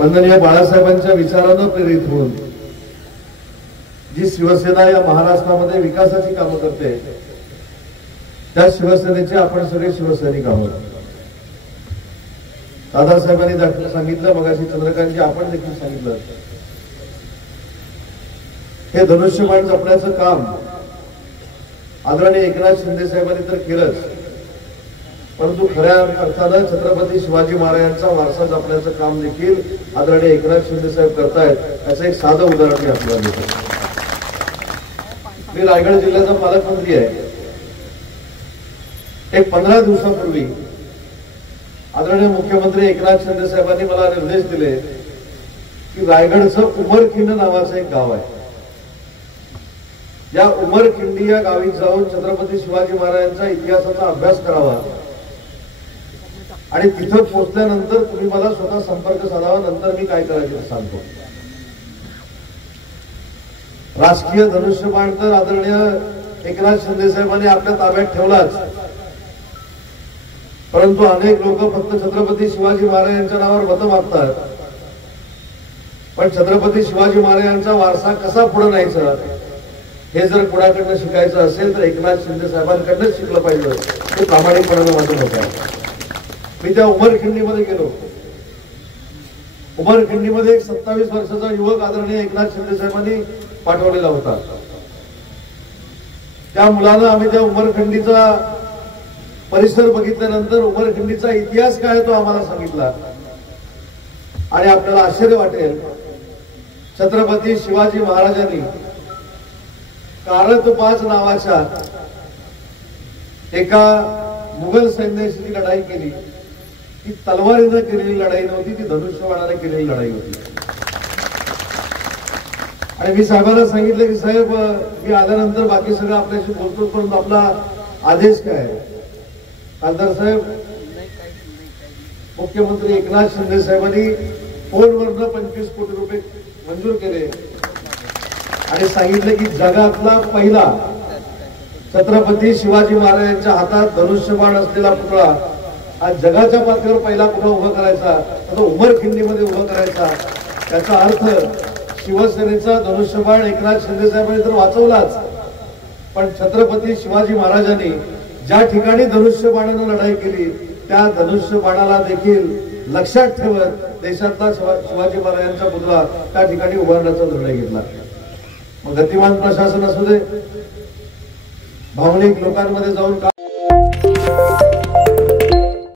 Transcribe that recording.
माननीय बाळासाहेबांच्या विचारानं प्रेरित होऊन जी शिवसेना या महाराष्ट्रामध्ये विकासाची कामं करते त्या शिवसेनेचे आपण सगळे शिवसैनिक आहोत. दादासाहेबांनी सांगितलं, मगाशी चंद्रकांतजी आपण देखील सांगितलं, हे धनुष्यबाण जपण्याचं काम आदरणीय एकनाथ शिंदे साहेबांनी तर केलंच, परंतु खऱ्या अर्थानं छत्रपती शिवाजी महाराजांचा वारसा जपण्याचं काम देखील आदरणीय एकनाथ शिंदे साहेब करतायत. याचं एक साधं उदाहरण मी आपल्याला देतो. मी रायगड जिल्ह्याचा पालकमंत्री आहे. एक 15 दिवसापूर्वी आदरणीय मुख्यमंत्री एकनाथ शिंदे साहेबांनी मला निर्देश दिले की रायगडचं उमरखिंड नावाचं एक गाव आहे. या उमरखिंडी या गावी जाऊन छत्रपती शिवाजी महाराजांच्या इतिहासाचा अभ्यास करावा आणि तिथं पोहोचल्यानंतर तुम्ही मला स्वतः संपर्क साधावा, नंतर मी काय करायचं ते सांगतो. राजकीय धनुष्यबाण तर आदरणीय एकनाथ शिंदे साहेबांनी आपल्या ताब्यात ठेवलाच, परंतु अनेक लोक फक्त छत्रपती शिवाजी महाराजांच्या नावावर मतं मागतात. पण छत्रपती शिवाजी महाराजांचा वारसा कसा पुढे न्यायचा हे जर कुणाकडनं शिकायचं असेल तर एकनाथ शिंदे साहेबांकडनंच शिकलं पाहिजे, हे प्रामाणिकपणानं माझं मत आहे. मी त्या उमरखिंडीमध्ये गेलो. उमरखिंडीमध्ये एक 27 वर्षाचा युवक आदरणीय एकनाथ शिंदे साहेबांनी पाठवलेला होता. त्या मुलानं आम्ही त्या उमरखिंडीचा परिसर बघितल्यानंतर उमरखिंडीचा इतिहास काय आहे तो आम्हाला सांगितला. आणि आपल्याला आश्चर्य वाटेल, छत्रपती शिवाजी महाराजांनी कारतबाज नावाच्या एका मुघल सैन्याशी लढाई केली. ती तलवारीनं केलेली लढाई नव्हती, ती धनुष्यबाणाने केलेली लढाई होती. आणि मी साहेबांना सांगितलं की साहेब, मी आल्यानंतर बाकी सगळं आपल्याशी बोलतो, पण आपला आदेश काय आहे? खासदार साहेब, मुख्यमंत्री एकनाथ शिंदे साहेबांनी फोनवरनं 25 कोटी रुपये मंजूर केले आणि सांगितलं की जगातला पहिला छत्रपती शिवाजी महाराजांच्या हातात धनुष्यबाण असलेला पुतळा हा जगाच्या पातळीवर पहिला पुतळा उभा करायचा, तो उमरखिंडीमध्ये उभा करायचा. त्याचा अर्थ शिवसेनेचा धनुष्यबाण एकनाथ शिंदे साहेबांनी तर वाचवलाच, पण छत्रपती शिवाजी महाराजांनी ज्या ठिकाणी धनुष्यबाणानं लढाई केली त्या धनुष्यबाणाला देखील लक्षात ठेवत देशातला शिवाजी महाराजांचा पुतळा त्या ठिकाणी उभारण्याचा निर्णय घेतला. मग गतिमान प्रशासन असू दे, भावनिक लोकांमध्ये जाऊन काम